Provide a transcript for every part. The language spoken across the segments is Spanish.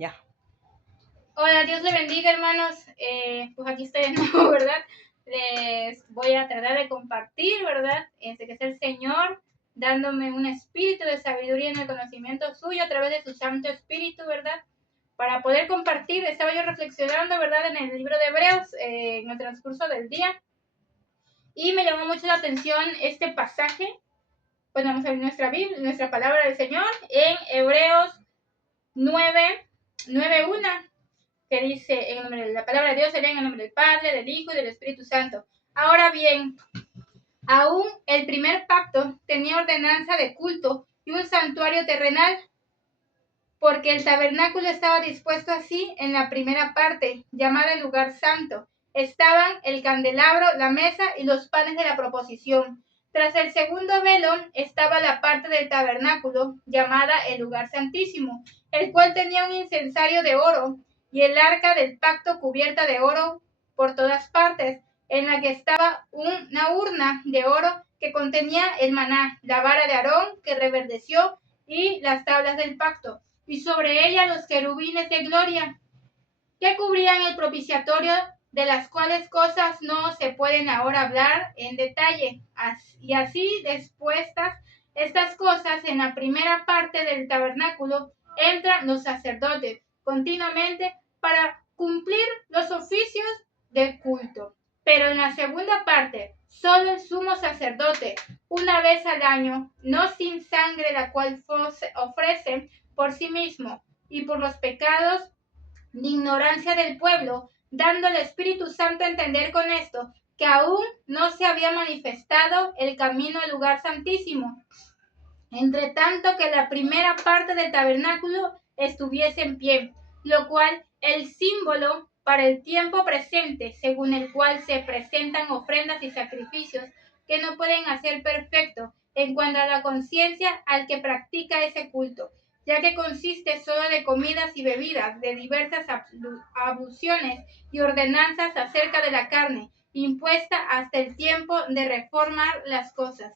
Ya. Hola, Dios le bendiga, hermanos. Pues aquí estoy de nuevo, ¿verdad? Les voy a tratar de compartir, ¿verdad? Que es el Señor dándome un espíritu de sabiduría en el conocimiento suyo a través de su Santo Espíritu, ¿verdad? Para poder compartir, estaba yo reflexionando, ¿verdad? En el libro de Hebreos, en el transcurso del día, y me llamó mucho la atención este pasaje. Pues vamos a ver nuestra Biblia, nuestra palabra del Señor, en Hebreos 9:1. Que dice, en nombre de la palabra de Dios se lee en el nombre del Padre, del Hijo y del Espíritu Santo. Ahora bien, aún el primer pacto tenía ordenanza de culto y un santuario terrenal, porque el tabernáculo estaba dispuesto así en la primera parte, llamada el lugar santo. Estaban el candelabro, la mesa y los panes de la proposición. Tras el segundo velo estaba la parte del tabernáculo, llamada el lugar santísimo, el cual tenía un incensario de oro, y el arca del pacto cubierta de oro por todas partes, en la que estaba una urna de oro que contenía el maná, la vara de Aarón que reverdeció y las tablas del pacto, y sobre ella los querubines de gloria, que cubrían el propiciatorio, de las cuales cosas no se pueden ahora hablar en detalle. Y así dispuestas estas cosas en la primera parte del tabernáculo, entran los sacerdotes continuamente para cumplir los oficios de culto. Pero en la segunda parte, solo el sumo sacerdote, una vez al año, no sin sangre, la cual ofrece por sí mismo y por los pecados de ignorancia del pueblo, dando al Espíritu Santo a entender con esto que aún no se había manifestado el camino al lugar santísimo, entre tanto que la primera parte del tabernáculo estuviese en pie, lo cual el símbolo para el tiempo presente, según el cual se presentan ofrendas y sacrificios que no pueden hacer perfecto en cuanto a la conciencia al que practica ese culto, ya que consiste solo de comidas y bebidas, de diversas abusiones y ordenanzas acerca de la carne, impuesta hasta el tiempo de reformar las cosas.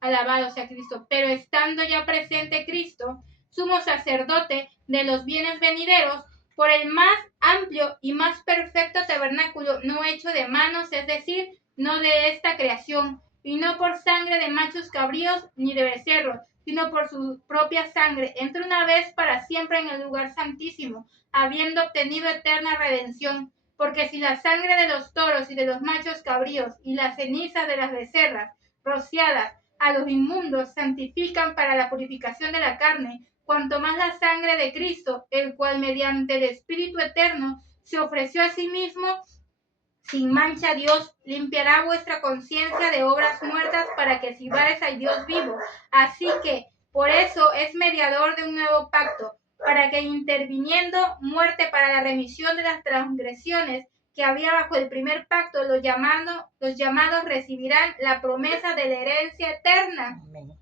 Alabado sea Cristo. Pero estando ya presente Cristo, sumo sacerdote de los bienes venideros, por el más amplio y más perfecto tabernáculo, no hecho de manos, es decir, no de esta creación, y no por sangre de machos cabríos ni de becerros, sino por su propia sangre, entró una vez para siempre en el lugar santísimo, habiendo obtenido eterna redención. Porque si la sangre de los toros y de los machos cabríos y las cenizas de las becerras rociadas a los inmundos santifican para la purificación de la carne, cuanto más la sangre de Cristo, el cual mediante el Espíritu eterno se ofreció a sí mismo sin mancha a Dios, limpiará vuestra conciencia de obras muertas para que sirváis al Dios vivo. Así que, por eso es mediador de un nuevo pacto, para que interviniendo muerte para la remisión de las transgresiones que había bajo el primer pacto, los llamados recibirán la promesa de la herencia eterna. Amén.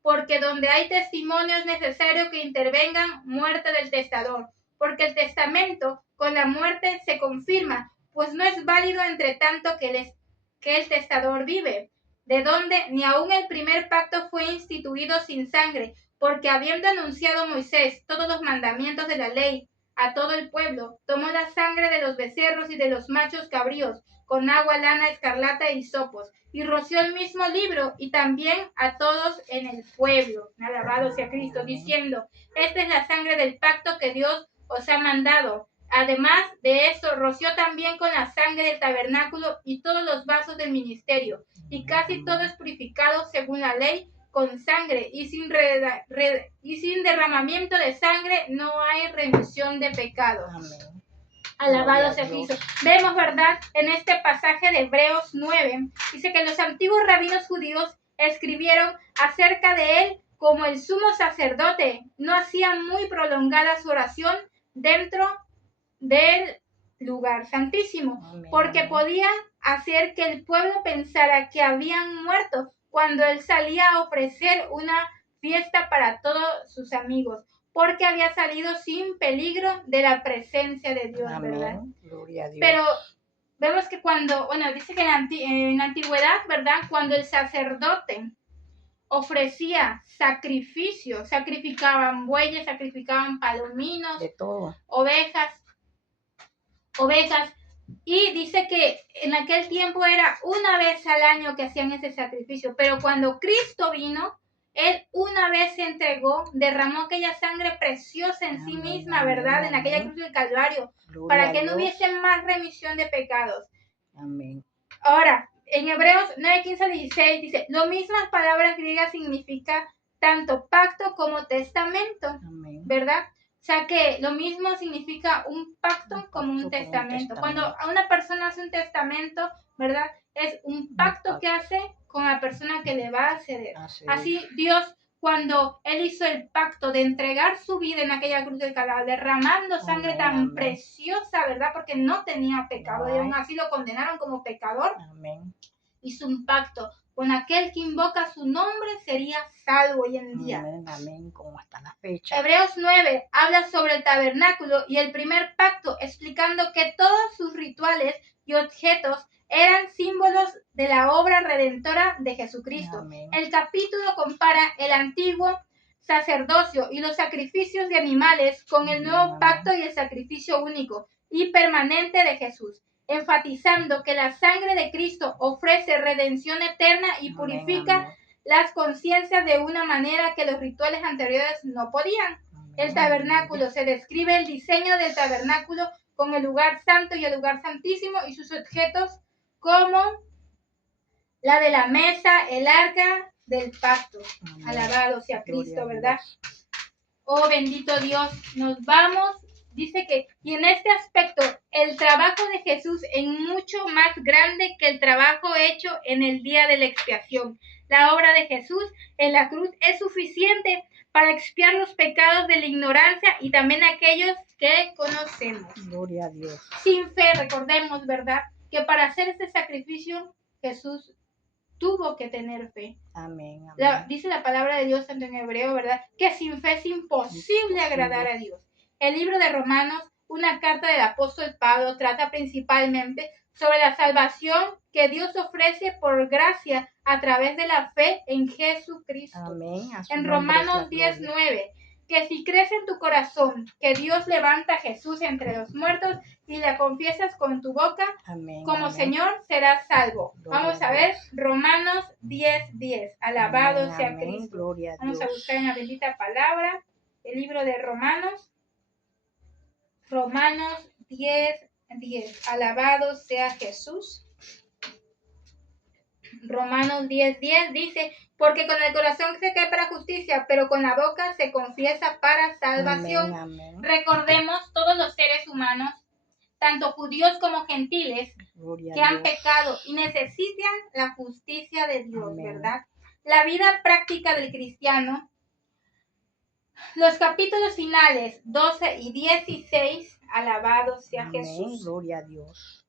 Porque donde hay testimonio es necesario que intervengan muerte del testador, porque el testamento con la muerte se confirma, pues no es válido entre tanto que el testador vive, de donde ni aun el primer pacto fue instituido sin sangre, porque habiendo anunciado Moisés todos los mandamientos de la ley a todo el pueblo, tomó la sangre de los becerros y de los machos cabríos, con agua, lana, escarlata y hisopos, y roció el mismo libro y también a todos en el pueblo. Alabado sea Cristo, diciendo, esta es la sangre del pacto que Dios os ha mandado. Además de esto, roció también con la sangre del tabernáculo y todos los vasos del ministerio, y casi todo es purificado según la ley con sangre, y sin derramamiento de sangre no hay remisión de pecados. Amén. Alabado sea Cristo. Vemos, ¿verdad? En este pasaje de Hebreos 9, dice que los antiguos rabinos judíos escribieron acerca de él como el sumo sacerdote. No hacía muy prolongada su oración dentro del lugar santísimo, Amén. porque podían hacer que el pueblo pensara que habían muerto cuando él salía a ofrecer una fiesta para todos sus amigos, porque había salido sin peligro de la presencia de Dios. Amén. ¿Verdad? Gloria a Dios. Pero vemos que dice que en la antigüedad, ¿verdad? Cuando el sacerdote ofrecía sacrificios, sacrificaban bueyes, sacrificaban palominos, de todo. ovejas, y dice que en aquel tiempo era una vez al año que hacían ese sacrificio, pero cuando Cristo vino, Él una vez se entregó, derramó aquella sangre preciosa en sí misma, ¿verdad? En aquella cruz del Calvario, para que no hubiese más remisión de pecados. Amén. Ahora, en Hebreos 9, 15 al 16 dice, lo mismas palabras griegas significa tanto pacto como testamento, Amén. ¿verdad? O sea que lo mismo significa un pacto como un testamento. Cuando a una persona hace un testamento, ¿verdad? Es un pacto que hace con la persona que le va a ceder. Así Dios, cuando Él hizo el pacto de entregar su vida en aquella cruz del Calvario, derramando sangre tan preciosa, ¿verdad? Porque no tenía pecado y aún así lo condenaron como pecador. Amén. Hizo un pacto con aquel que invoca su nombre sería salvo hoy en día. Amén, amén, como hasta la fecha. Hebreos 9 habla sobre el tabernáculo y el primer pacto, explicando que todos sus rituales y objetos eran símbolos de la obra redentora de Jesucristo. Amén. El capítulo compara el antiguo sacerdocio y los sacrificios de animales con el nuevo pacto y el sacrificio único y permanente de Jesús, enfatizando que la sangre de Cristo ofrece redención eterna y purifica las conciencias de una manera que los rituales anteriores no podían. El tabernáculo, se describe el diseño del tabernáculo con el lugar santo y el lugar santísimo y sus objetos como la de la mesa, el arca del pacto. Alabado sea Cristo, ¿verdad? Oh, bendito Dios, nos vamos. Dice que, y en este aspecto, el trabajo de Jesús es mucho más grande que el trabajo hecho en el día de la expiación. La obra de Jesús en la cruz es suficiente para expiar los pecados de la ignorancia y también aquellos que conocemos. Gloria a Dios. Sin fe, recordemos, ¿verdad? Que para hacer este sacrificio, Jesús tuvo que tener fe. Amén, amén. Dice la palabra de Dios tanto en hebreo, ¿verdad? Que sin fe es imposible agradar a Dios. El libro de Romanos, una carta del apóstol Pablo, trata principalmente sobre la salvación que Dios ofrece por gracia a través de la fe en Jesucristo. Amén. En Romanos 10:9, que si crees en tu corazón que Dios levanta a Jesús entre los muertos y le confiesas con tu boca como Señor, serás salvo. Vamos a ver Romanos 10:10. Alabado sea Cristo. Vamos a buscar en la bendita palabra el libro de Romanos. Romanos 10:10. Alabado sea Jesús. Romanos 10:10 dice, porque con el corazón se cree para justicia, pero con la boca se confiesa para salvación. Amén, amén. Recordemos todos los seres humanos, tanto judíos como gentiles, que han pecado y necesitan la justicia de Dios, amén, ¿verdad? La vida práctica del cristiano, los capítulos finales 12 y 16, alabado sea amén. Jesús. Gloria a Dios.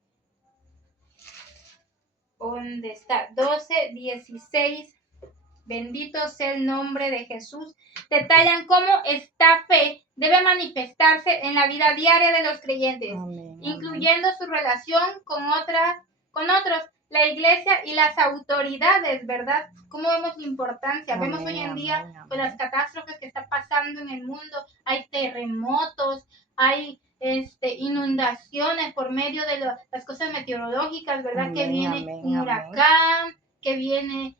¿Dónde está? 12, 16. Bendito sea el nombre de Jesús. Detallan cómo esta fe debe manifestarse en la vida diaria de los creyentes, amén, incluyendo amén, su relación con otros, la iglesia y las autoridades, ¿verdad? ¿Cómo vemos la importancia? Amén, vemos hoy en día amén, con las catástrofes que están pasando en el mundo, hay terremotos, hay inundaciones por medio de las cosas meteorológicas, ¿verdad? Amén, que viene amén, un huracán, amén, que viene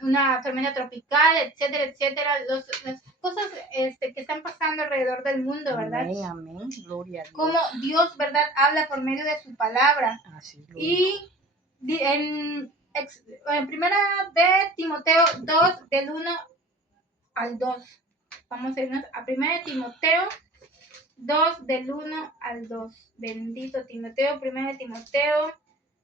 una tormenta tropical, etcétera, etcétera, las cosas que están pasando alrededor del mundo, ¿verdad? Amén, amén, gloria a Dios. Como Dios, ¿verdad?, habla por medio de su palabra. Así y en primera de Timoteo 2, del 1 al 2. Vamos a irnos a primera de Timoteo 2, del 1 al 2. Bendito Timoteo, primera de Timoteo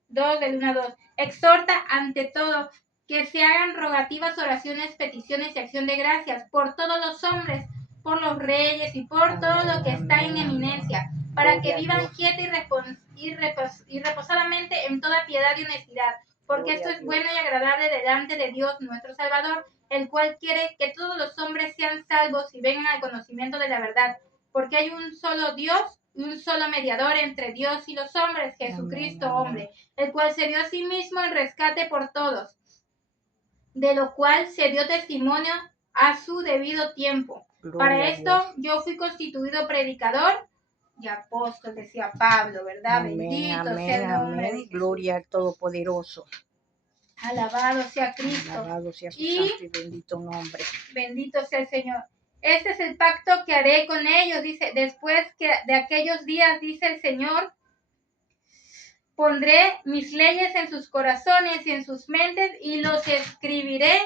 2, del 1 al 2. Exhorta ante todo que se hagan rogativas, oraciones, peticiones y acción de gracias por todos los hombres, por los reyes y por amén, todo lo que está en eminencia, para que vivan quieta y reposadamente en toda piedad y honestidad, porque esto es bueno y agradable delante de Dios nuestro Salvador, el cual quiere que todos los hombres sean salvos y vengan al conocimiento de la verdad, porque hay un solo Dios y un solo mediador entre Dios y los hombres, Jesucristo, amén, hombre, el cual se dio a sí mismo en rescate por todos, de lo cual se dio testimonio a su debido tiempo. Gloria Para a esto Dios. yo fui constituido predicador y apóstol, decía Pablo, ¿verdad? Amén, Bendito sea amén, el nombre de amén. Jesús. Gloria al Todopoderoso. Alabado sea Cristo. Alabado sea su Y santo y bendito nombre. bendito sea el Señor. Este es el pacto que haré con ellos, dice, después de aquellos días, dice el Señor, pondré mis leyes en sus corazones y en sus mentes y los escribiré.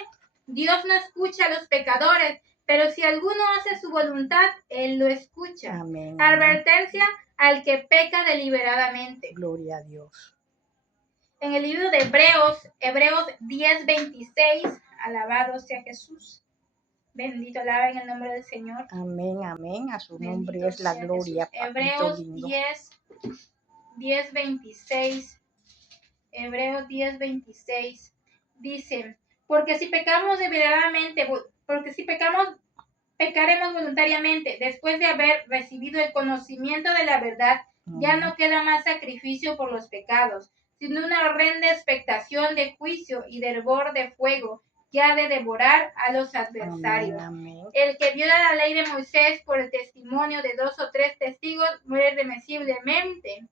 Dios no escucha a los pecadores, pero si alguno hace su voluntad, Él lo escucha. Amén, amén. Advertencia al que peca deliberadamente. Gloria a Dios. En el libro de Hebreos 10:26, alabado sea Jesús. Bendito alaben el nombre del Señor. Amén, amén. A su Bendito nombre es la sea gloria, Jesús. papito Hebreos lindo. 10:26. Hebreos 10:26 dice, porque si pecamos deliberadamente, pecaremos voluntariamente, después de haber recibido el conocimiento de la verdad, ya no queda más sacrificio por los pecados, sino una horrenda expectación de juicio y de hervor de fuego que ha de devorar a los adversarios. Amén, amén. El que viola la ley de Moisés por el testimonio de 2 o 3 testigos muere irremisiblemente.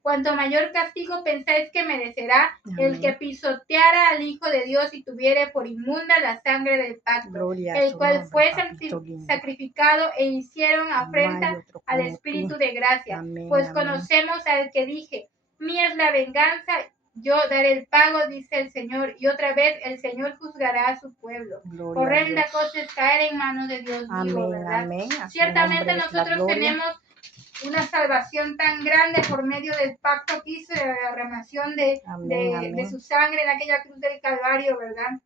Cuanto mayor castigo pensáis que merecerá el Amén. que pisoteara al Hijo de Dios y tuviere por inmunda la sangre del pacto, Gloria a el su cual nombre, fue papito lindo. sacrificado e hicieron No hay afrenta otro al como Espíritu tú. de gracia. Amén, Pues amén. conocemos al que dije, mía es la venganza, yo daré el pago, dice el Señor, y otra vez el Señor juzgará a su pueblo. Gloria a Horrenda Dios. cosa es caer en manos de Dios vivo, Amén, ¿verdad? amén. A su Ciertamente nombre es la nosotros gloria. tenemos una salvación tan grande por medio del pacto que hizo, de la derramación Amén, de amén. su sangre en aquella cruz del Calvario, ¿verdad?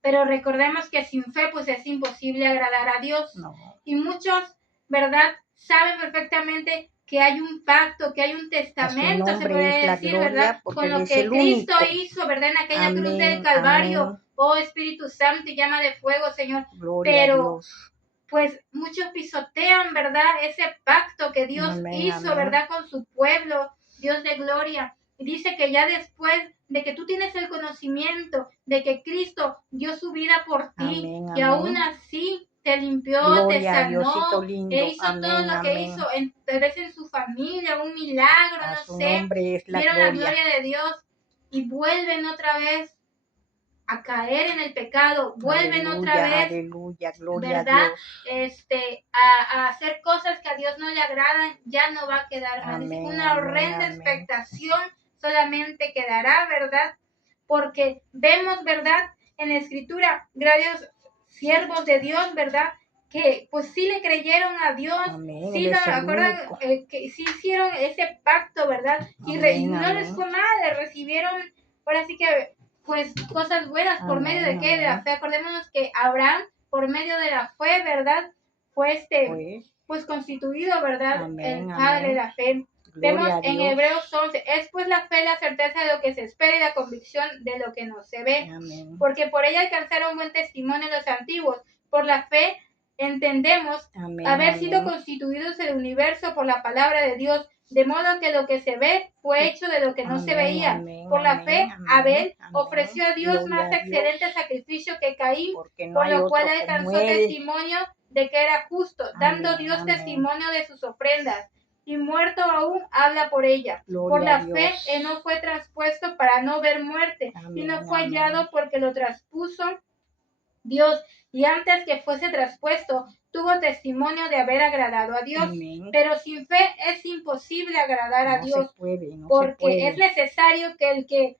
Pero recordemos que sin fe pues es imposible agradar a Dios. No. Y muchos, ¿verdad? Saben perfectamente que hay un pacto, que hay un A su testamento, se nombre puede es la decir, gloria, ¿verdad? porque Con Él lo es que el Cristo único. hizo, ¿verdad? En aquella cruz del Amén, Calvario. amén. Oh Espíritu Santo y llama de fuego, Señor. Gloria a Pero Dios. pues muchos pisotean, ¿verdad? Ese pacto que Dios Amén, hizo, amén. ¿verdad? Con su pueblo, Dios de gloria. Y dice que ya después de que tú tienes el conocimiento de que Cristo dio su vida por ti, Amén, y aún amén. así te limpió, te Gloria a Diosito sanó, lindo. e hizo todo Amén, lo que amén. hizo, tal vez en su familia, un milagro, A no su sé, nombre es la vieron la gloria. gloria de Dios y vuelven otra vez a caer en el pecado, vuelven otra Aleluya, vez, aleluya, gloria ¿verdad? a Dios. A hacer cosas que a Dios no le agradan, ya no va a quedar más. Dice que Amén, una amén, horrenda amén. expectación solamente quedará, ¿verdad? Porque vemos, ¿verdad? En la Escritura, gracias siervos de Dios, ¿verdad? Que pues sí le creyeron a Dios, Amén, sí Él es el acuerdan único. que sí hicieron ese pacto, ¿verdad? Y Amén, no les amén. fue mal, le recibieron, ahora sí que pues cosas buenas por medio de Amén, qué, de la amén. fe. Acordémonos que Abraham, por medio de la fe, ¿verdad? Fue pues constituido, ¿verdad? Amén, El padre de amén. la fe. Vemos Gloria a en Dios. Hebreos 11, es pues la fe la certeza de lo que se espera y la convicción de lo que no se ve, Amén. porque por ella alcanzaron buen testimonio los antiguos. Por la fe entendemos Amén, haber sido amén. constituidos el universo por la palabra de Dios, de modo que lo que se ve fue hecho de lo que no se Amén, veía. amén, Por la amén, fe, amén, Abel amén. ofreció a Dios Gloria más a Dios. excelente sacrificio que Caín, Porque no por hay lo cual otro como alcanzó Él. testimonio de que era justo, dando Amén, Dios amén. testimonio de sus ofrendas, y muerto aún habla por ella. Por Gloria a la fe, Dios. no fue traspuesto para no ver muerte, Amén, sino fue amén. hallado porque lo traspuso Dios, y antes que fuese traspuesto, tuvo testimonio de haber agradado a Dios. Amén. Pero sin fe es imposible agradar a No Dios, se puede, no se porque es puede. necesario que el que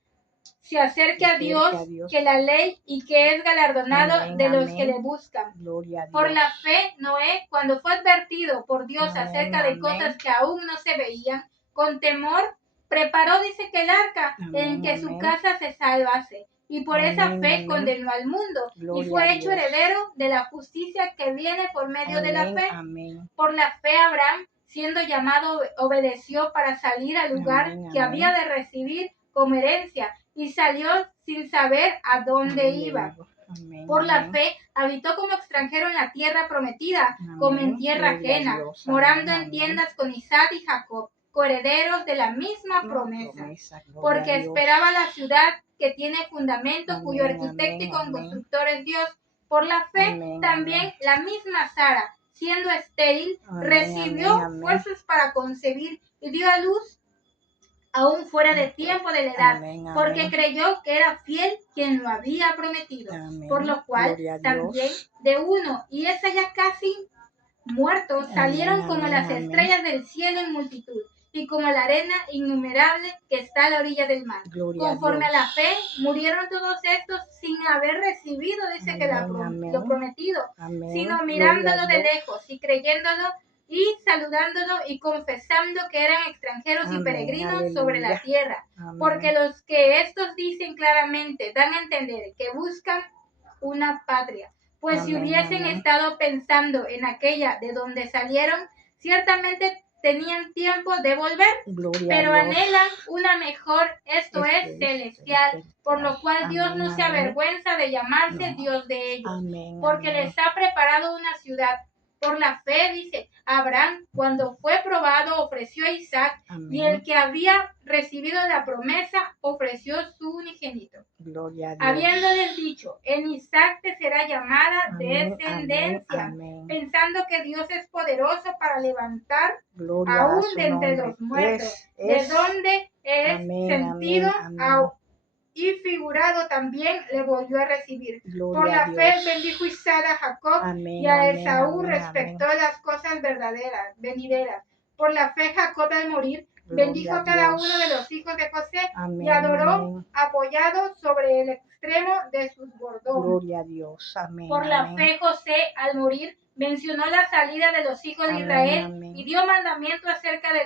se acerque a Dios, que la ley, y que es galardonado Amén, de los que amén. le buscan. Gloria a Dios. Por la fe, Noé, cuando fue advertido por Dios Amén, acerca de amén. cosas que aún no se veían, con temor preparó, dice que el arca, en Amén, que su amén. casa se salvase. Y por esa Amén, fe amén. condenó al mundo y Gloria fue a hecho Dios. heredero de la justicia que viene por medio de la Amén, fe. amén. Por la fe Abraham, siendo llamado, obedeció para salir al lugar Amén, que amén. había de recibir como herencia y salió sin saber a dónde iba. Amén, Por la amén. fe habitó como extranjero en la tierra prometida, como en Amén. tierra Gloria a ajena, Dios. morando Amén, en amén. tiendas con Isaac y Jacob, coherederos de la misma promesa, Gloria porque a Dios. esperaba la ciudad que tiene fundamento, Amén, cuyo arquitecto y amén, constructor es Dios. Por la fe, amén, también amén. la misma Sara, siendo estéril, Amén, recibió amén, amén. fuerzas para concebir y dio a luz aún fuera de tiempo de la edad, Amén, porque amén. creyó que era fiel quien lo había prometido. Amén. Por lo cual, Gloria a Dios. también de uno, y esa ya casi muertos, salieron Amén, como amén, las amén. estrellas del cielo en multitud, y como la arena innumerable que está a la orilla del mar. Gloria a Conforme a la Dios. fe, murieron todos estos sin haber recibido, dice que Amén, lo amén. prometido, Amén. sino Gloria mirándolo a de Dios. lejos y creyéndolo y saludándolo y confesando que eran extranjeros y Amén, peregrinos sobre la aleluya. tierra. Amén. Porque los que estos dicen claramente dan a entender que buscan una patria. Pues si Amén, hubiesen amén. estado pensando en aquella de donde salieron, ciertamente tenían tiempo de volver, Gloria pero a Dios. anhelan una mejor, esto es celestial, por lo cual Dios Amén, no se amén. avergüenza de llamarse No. Dios de ellos, Amén, porque amén. les ha preparado una ciudad. Por la fe, dice, Abraham, cuando fue probado, ofreció a Isaac, y el Amén. que había recibido la promesa ofreció su unigénito, Gloria a Dios. habiéndoles dicho, en Isaac te será llamada Amén, descendencia, amén, amén. pensando que Dios es poderoso para levantar Gloria a aún su de entre nombre. los muertos, Es. de donde es Amén, sentido amén, amén. y figurado también le volvió a recibir. Por Gloria a la fe Dios. bendijo Isaac a Jacob Amén, y a amén, Esaú amén, respecto a las cosas verdaderas, venideras. Por la fe Jacob al morir bendijo Gloria a a cada Dios. uno de los hijos de José y Amén, adoró amén. apoyado sobre el extremo de sus bordones. Gloria a Dios. Amén, Por la amén. fe José al morir mencionó la salida de los hijos de Amén, Israel amén. y dio mandamiento acerca de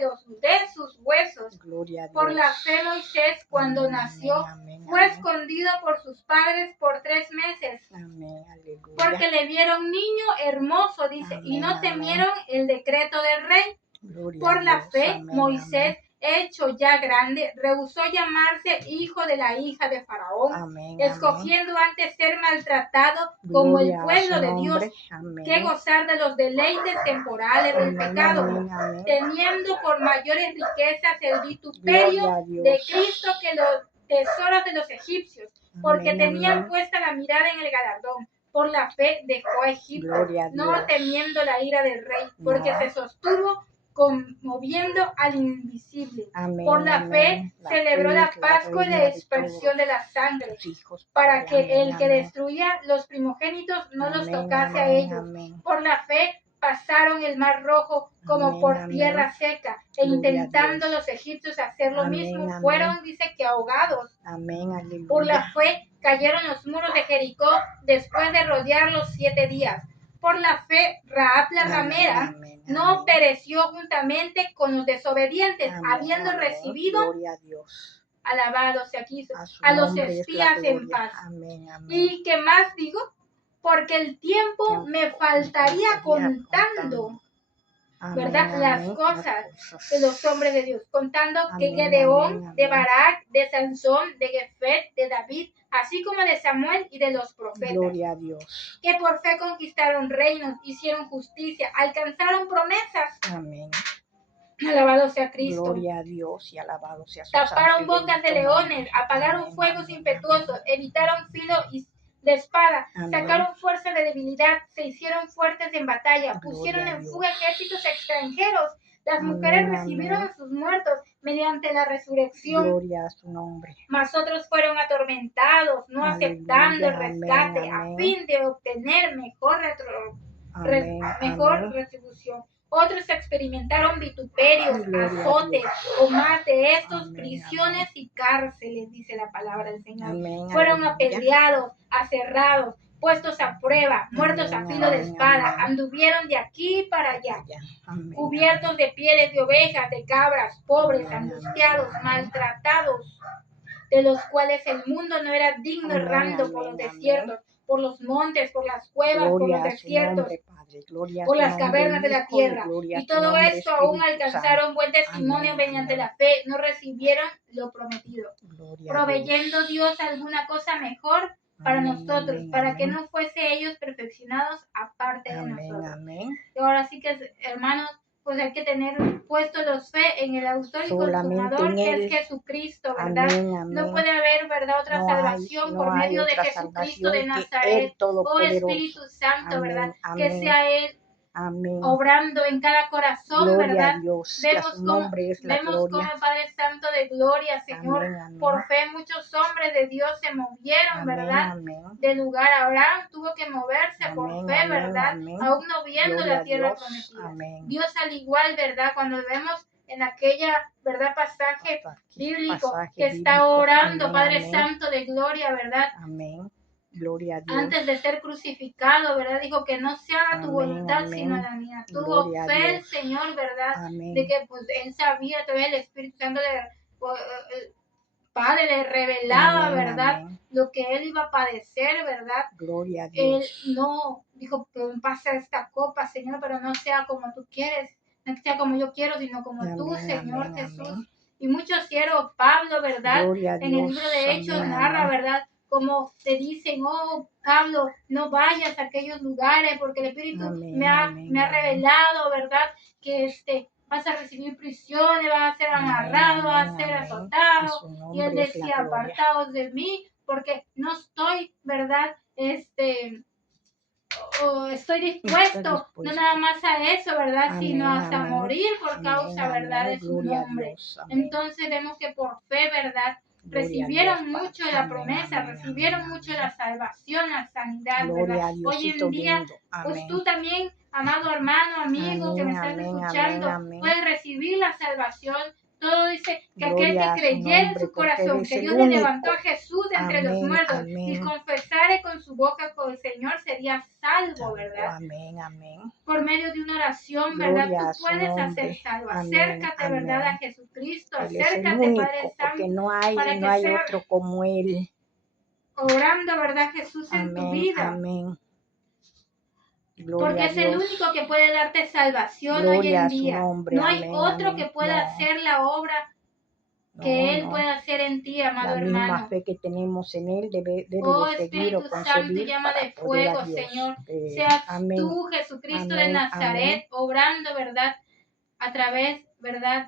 sus huesos. Gloria a Dios. Por la fe Moisés, cuando Amén, nació, amén, fue amén. escondido por sus padres por 3 meses, Amén, aleluya. porque le vieron niño hermoso, dice, y Amén, no amén. temieron el decreto del rey. Gloria Por a la Dios. fe, Amén, Moisés, hecho ya grande, rehusó llamarse hijo de la hija de Faraón, amén, escogiendo antes ser maltratado como el Gloria a pueblo su de nombre. Dios Amén. que gozar de los deleites temporales del Amén, pecado, amén, amén. teniendo por mayores riquezas el Gloria vituperio a Dios. de Cristo que los tesoros de los egipcios, porque Amén, tenían amén. puesta la mirada en el galardón. Por la fe dejó a Egipto, Gloria a no Dios. temiendo la ira del rey, porque No. se sostuvo conmoviendo al invisible. Amén, Por la amén. fe La celebró fe la es la Pascua y la reina de dispersión de la sangre, tus hijos, para Padre. que Amén, el que amén. destruía los primogénitos no los Amén, tocase a amén, ellos. amén. Por la fe pasaron el mar rojo como Amén, por amén. tierra seca, e Gloria a intentando Dios. los egipcios hacer lo Amén, mismo, amén. fueron, dice que ahogados. Amén, aleluya. Por la fe cayeron los muros de Jericó después de rodearlos 7 días. Por la fe, Rahab la Amén, ramera amén, no amén. pereció juntamente con los desobedientes, Amén, habiendo amén. recibido, Gloria a Dios. alabado sea Cristo, A su a los nombre es la espías en gloria. paz. Amén, amén. ¿Y qué más digo? Porque el tiempo me faltaría contando, Amén, ¿verdad? Las amén. cosas de los hombres de Dios, contando que Amén, Gedeón, amén, de amén. Barak, de Sansón, de Jefet, de David, así como de Samuel y de los profetas, Gloria a Dios. que por fe conquistaron reinos, hicieron justicia, alcanzaron promesas. Amén. Alabado sea Cristo. Gloria a Dios y alabado sea su Taparon santo y bocas de bendito nombre. leones, apagaron Amén, fuegos amén, impetuosos, evitaron filo de espada, Amén. sacaron fuerza de debilidad, se hicieron fuertes en batalla, Gloria pusieron a en Dios. fuga ejércitos extranjeros. Las Amén, mujeres recibieron amén. a sus muertos mediante la resurrección, Gloria a su nombre. mas otros fueron atormentados, no Aleluya, aceptando el amén, rescate a amén. fin de obtener Amén, mejor amén. retribución. Otros experimentaron vituperios, Gloria a azotes o más de estos, Amén, prisiones y cárceles, dice la palabra del Señor. Amén, Fueron aleluya. apedreados, aserrados, puestos a prueba, muertos a Amén, filo de amén, espada, amén. anduvieron de aquí para allá, Allá. Amén, cubiertos de pieles de ovejas, de cabras, pobres, Amén, angustiados, amén. maltratados, de los cuales el mundo no era digno, Amén, errando por los amén, desiertos, por los montes, por las cuevas, por Gloria los a su desiertos, nombre, Padre. Gloria a por su las nombre, cavernas de la Hijo, tierra. gloria a Y su todo nombre, esto aún Espíritu alcanzaron buen testimonio Amén, mediante amén. la fe, no recibieron lo prometido, Gloria a proveyendo Dios alguna cosa mejor para Amén, nosotros, amén, para que amén. no fuese ellos perfeccionados aparte de Amén, nosotros. amén. Y ahora sí que, hermanos, pues hay que tener puesto los fe en el autor y Solamente consumador en que Él. es Jesucristo, ¿verdad? Amén, amén. No puede haber, ¿verdad?, otra No salvación por hay medio de otra Jesucristo de salvación que Él Nazaret. Oh Todopoderoso. Espíritu Santo, ¿verdad? Amén, Que amén, sea Él amén. obrando en cada corazón, Gloria ¿verdad? a Dios, que a Vemos su nombre es la como gloria. Padre Santo de gloria, Señor, Amén, amén. por fe muchos hombres de Dios se movieron, Amén, ¿verdad? amén. De lugar. Abraham tuvo que moverse por Amén, fe, amén, ¿verdad? amén. Aún no viendo Gloria la a tierra Dios. prometida. Amén. Dios al igual, ¿verdad? Cuando vemos en aquella, ¿verdad?, pasaje bíblico que está orando, Amén, Padre amén. Santo de gloria, ¿verdad? Amén. Gloria a Dios. Antes de ser crucificado, ¿verdad? Dijo que no se haga tu Amén, voluntad, amén. sino la mía. Tuvo Gloria a fe el Dios. Señor, ¿verdad? Amén. De que pues él sabía, todavía el Espíritu Santo el Padre le revelaba, Amén, ¿verdad? amén. Lo que él iba a padecer, ¿verdad? Gloria a Él Dios. no dijo que pase esta copa, Señor, pero no sea como tú quieres, no sea como yo quiero, sino como tú, Amén, Señor amén, Jesús. amén. Y muchos siervos, Pablo, ¿verdad? Gloria a En el Dios. libro de Hechos Amén, narra, amén. ¿verdad? Como te dicen, oh, Pablo, no vayas a aquellos lugares porque el Espíritu Amén, me ha amén, revelado, ¿verdad? Que vas a recibir prisiones, vas a ser Amén, amarrado, vas a amén, ser amén. A azotado. su Y él nombre es la decía, gloria. apartaos de mí, porque no estoy, ¿verdad? Estoy dispuesto, no nada más a eso, ¿verdad? Amén, Sino hasta amén. morir por Amén, causa, ¿verdad? amén. De su Gloria a nombre. Dios. Amén. Entonces vemos que por fe, ¿verdad? Gloria a Recibieron Dios, mucho Padre. la Amén, promesa, amén, recibieron amén, mucho amén. la salvación, la sanidad, Gloria ¿verdad? a Hoy Diosito en día, lindo. pues Amén. tú también, amado hermano, amigo que me Amén, estás amén, escuchando, amén, amén. puedes recibir la salvación. Todo dice que aquel Gloria que a su creyera en nombre, su porque corazón eres que el Dios le levantó único. a Jesús de entre los Amén, muertos y amén. confesare con su boca con el Señor sería salvo, ¿verdad? Amén, amén. Por medio de una oración, ¿verdad? Gloria Tú a su puedes hacer nombre. salvo. Amén, Acércate, ¿verdad? A amén. Jesucristo. Él es el Acércate, Padre único, porque Santo, no hay para que sea otro como Él. obrando, ¿verdad, Jesús, en tu Amén, vida? amén. Gloria Porque a es el Dios. único que puede darte salvación hoy Gloria en a su día. nombre. No hay Amén, otro amén. que pueda No, hacer la obra no, que Él no. puede hacer en ti, amado La misma hermano. fe que tenemos en Él debe Oh de seguir Espíritu o Santo, concebir llama para de poder a fuego, Dios. Señor. Seas Amén, tú, Jesucristo de amén, Nazaret, amén. obrando, ¿verdad? A través, ¿verdad?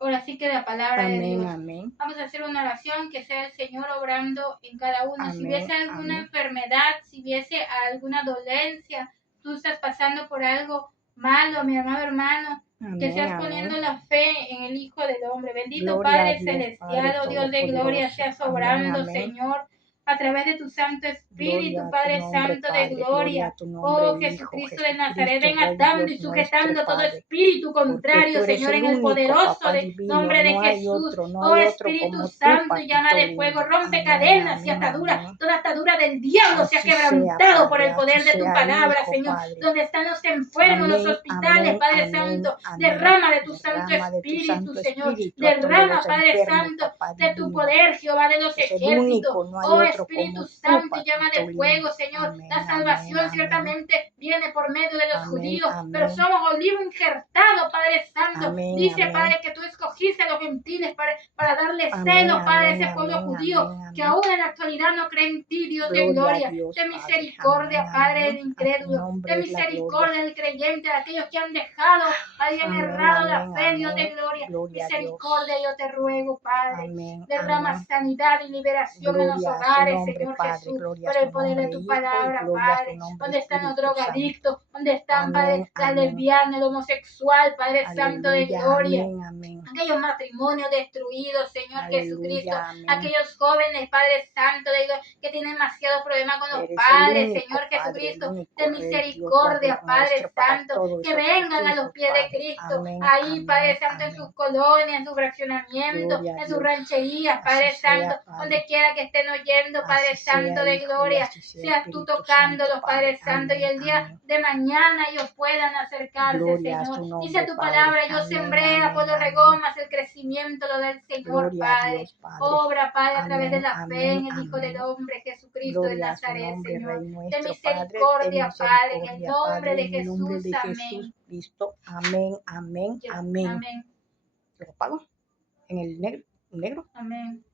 Ahora sí que de la palabra de Amén, Dios. amén. Vamos a hacer una oración que sea el Señor obrando en cada uno. Amén, Si hubiese alguna amén. enfermedad, si hubiese alguna dolencia, tú estás pasando por algo malo, mi amado hermano, que Amén, seas amén. poniendo la fe en el Hijo del Hombre. Bendito Gloria a Padre Dios, Celestial, Padre oh Dios de gloria, Todopoderoso. seas Amén, obrando, amén. Señor, a través de tu Santo Gloria Espíritu, a tu Padre nombre, Santo de Padre. Gloria gloria. a tu nombre, Oh Hijo Jesucristo de Nazaret, Jesucristo, ven Rey atando Dios y nuestro, sujetando todo Padre. espíritu Porque contrario, tú eres Señor, el en el único, poderoso Papá divino. nombre de No hay Jesús. otro, no Oh hay otro Espíritu como tú, Santo, llama Papito de fuego, lindo. rompe Amén, cadenas y amén, ataduras. amén. Toda atadura del diablo sea Así sea, quebrantado por Padre, el así poder de tu sea, palabra, Hijo, Señor. Padre. Donde están los enfermos, los Amén, hospitales, amén, Padre amén, Santo. amén. Derrama de tu Santo Derrama de tu Espíritu, Santo Señor. Espíritu a todos Derrama, los Padre enfermos, Santo, Papá de tu divino. poder, Jehová de los Es el ejércitos. único, no hay Oh otro Espíritu como tú, Santo, llama Papito de fuego, lindo. Señor. Amén, La amén, salvación amén. ciertamente viene por medio de los Amén, judíos, pero amén. somos olivo injertado, Padre Santo. Amén, Dice, amén. Padre, que tú escogiste a los gentiles para darle Amén, celo, Padre, a amén, ese pueblo amén, judío amén, que amén. aún en la actualidad no cree en ti, Dios de Gloria a gloria. Dios, De Padre. misericordia, Amén, Padre del amén. A tu incrédulo. nombre De es la gloria. misericordia del creyente, de aquellos que han dejado, hayan Amén, errado la amén, fe, Dios de amén. gloria. Gloria a Dios. Misericordia, yo te ruego, Padre. Amén, Derrama amén. sanidad y liberación en los Gloria a su hogares, nombre, Señor Padre. Jesús, Gloria a por el su poder de nombre, tu Hijo, y palabra, gloria a su Padre. nombre, Donde están los Espíritu Santo. drogadictos, donde están, Amén, Padre, la amén. lesbiana, el homosexual, Padre Santo de Aleluya, gloria. amén, amén. Aquellos matrimonios destruidos, Señor Jesucristo. Aleluya, amén. Aquellos jóvenes, Padre Santo de Dios, que tienen demasiado problema con los Eres el padres, único, Señor Padre, Jesucristo. el único De Rey, Dios, misericordia, Dador Padre nuestro, para Santo. todos Que tus vengan a los hijos, pies de Padre. Cristo. Amén, Ahí, Padre amén, Santo, en sus amén. colonias, en sus fraccionamientos, Gloria a en sus Dios. rancherías, Así Padre sea, Santo. Padre. Donde quiera que estén oyendo, Padre Así sea, Santo de Hijo, y gloria. así sea, Seas tú Espíritu tocándolos, Santo, Padre Padre. Santo. Y Amén, el día amén. de mañana ellos puedan acercarse, Gloria a Señor. su Dice nombre, tu Padre. palabra, yo Amén, sembré, amén, Apolo regó, amén. mas el crecimiento lo da el Señor, Gloria a Padre. Dios, Padre. Obra, Padre, a través de Amén, la fe amén, en el Hijo del amén. Hombre, Jesucristo de Gloria a su Nazaret, nombre, Señor. Rey De nuestro, Padre. Ten misericordia, Padre, en el misericordia, nombre Padre, de en el nombre Jesús, de Jesús amén. Cristo. Amén, amén, amén. Amén, ¿Lo apago? En el negro. ¿Negro? amén.